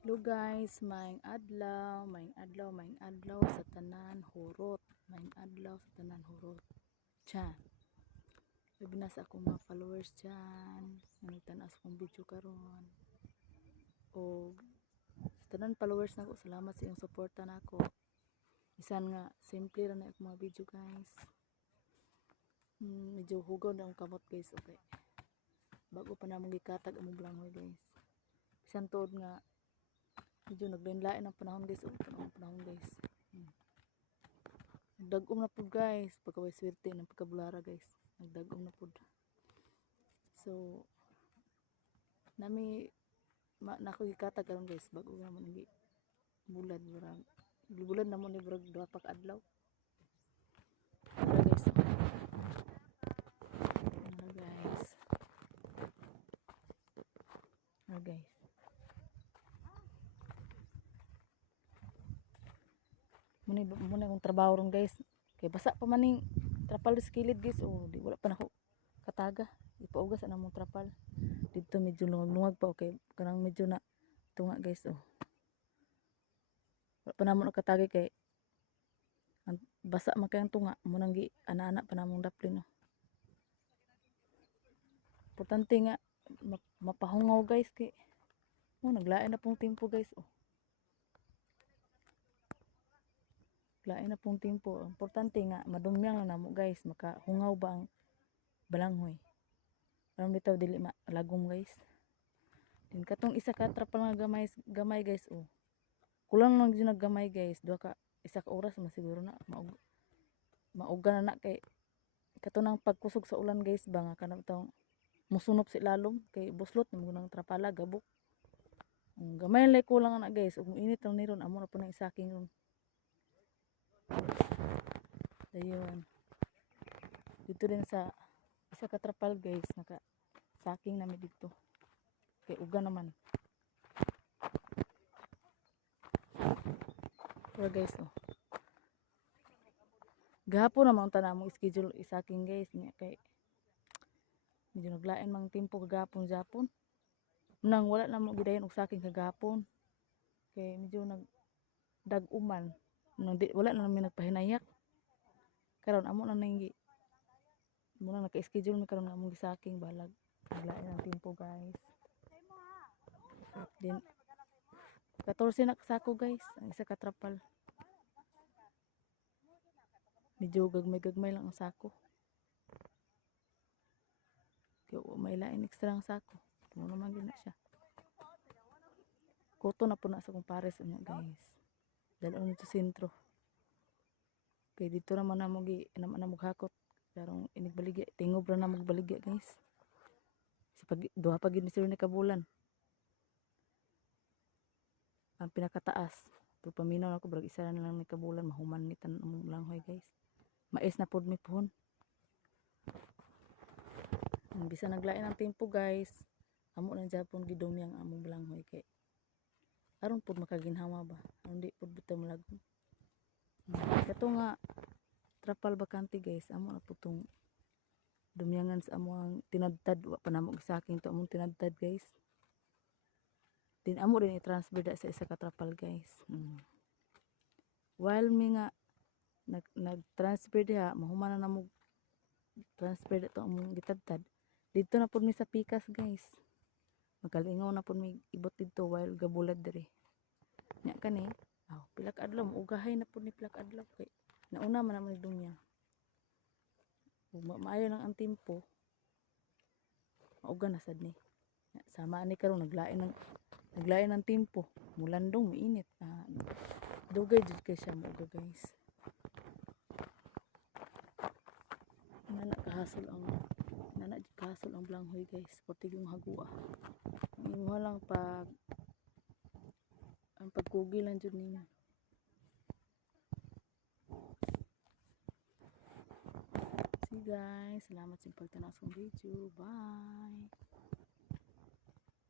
Hello guys, maing adlaw sa tanan hurot. Maing adlaw sa tanan hurot. Tiyan. Labi na sa akong mga followers dyan. Nagtanas akong video karon. O sa tanan followers nako, salamat sa iyong suporta nako. Bisan nga simple ra na akong mga video guys. Medyo hugaw na akong kamot guys, okay. Bago pa namong gikatag among blanghoy guys. Bisan tuod nga medyo naglain-lain ang panahon guys. Panahon guys. Nagdagom na po guys. Pagkaway swerte ng pagkabulara guys. Nagdagom na po. So, nami nako gikatag karon guys. Bago naman hindi bulad. Bulad naman ni Brag dapak adlaw. Tara guys. Tara guys. Muna akong trabaho ron guys. Kaya basa pa maning trapal sa kilid guys. Oh, di wala pa nako kataga. Ipaugas na mong trapal. Dito medyo lungag pa, okay. Kanang medyo na tunga guys. Oh. Wala pa namon katagay kay basa man kayang tunga. Munang gi ana-ana pa namong daplin. Oh. Importante nga mapahungaw guys kay naglain na pong tempo guys. Oh. Lain na pong tempo. Importante nga madumyang lang namo guys. Makahungaw ba ang balanghoy. Parang bitaw dili malagom guys. Din katong isa ka trapal nga gamay guys. Oh. Kulang lang din gamay guys. Isa ka oras masiguro na mauga na kay katong pagkusog sa ulan guys ba nga kanang taong musunop si lalom kay buslot ng trapala gabok. Gamay lang kulang na guys. Ug init lang ni ron amo na po nang isaking ron. Ayun. Dito din sa isa ka trapal guys, naka saking namin dito. Kay uga naman. Pero guys, oh. Gahapon naman ta namong schedule isaking guys niya kay medyo naglain mang tempo kagahapon Japon. Nang wala na mo gidayon og saking kagahapon. Kay medyo nagdag-uman. Wala na namin nagpahinayak. Karon amo na nang muna naka-schedule mi karon nga among gisaking balag. Naglain ang tempo guys. Then 14 na kasako guys, ang isa ka trapal. Medyo gagmay lang ang sako. Kaya may lain extra ang sako. Ano naman din na siya. Koto na po na sa kumpares niya guys. Dalaw nito sentro. Kaya dito naman na maghakot. Karong inigbaligya. Tingob na magbaligya guys. Duha pa gid ni sir ni kabulan. Ang pinakataas. Ito paminaw ako. Brag isa na lang ni kabulan. Mahuman ni tan among langhoy guys. Mais na pod mi pohon. Bisa naglain ang tempo guys. Amo lang Japon gidumyang among langhoy kay aron pod makaginhawa ba. Aron di pod bitaw malagom. Kato nga trapal bakante guys. Amo na putong dumyangan sa among tinadtad. Wa pa namo gisaking to among tinadtad guys. Din amo rin i-transfer da sa isa ka trapal guys. While mi nga nag-transfer diha, mahuman na namo transfer dito among gitadtad. Dito na pod mi sa pikas guys. Magalingaw na pod mi ibot dito while gabulad diri. Nya kani, pila ka adlaw ugahay na pod ni pila ka adlaw kay nauna man naman dumyang. Maayo lang ang tempo. Mauga na sad ni. Sama ani karon naglain ng tempo. Mulandong mainit. Dugay jud kay siya mauga guys. Kahasol ang blanghoy guys. Portig yung hagua. Imo lang ang pagkugi lang jud nimo. See guys, salamat sa pagtanaw sa video. Bye.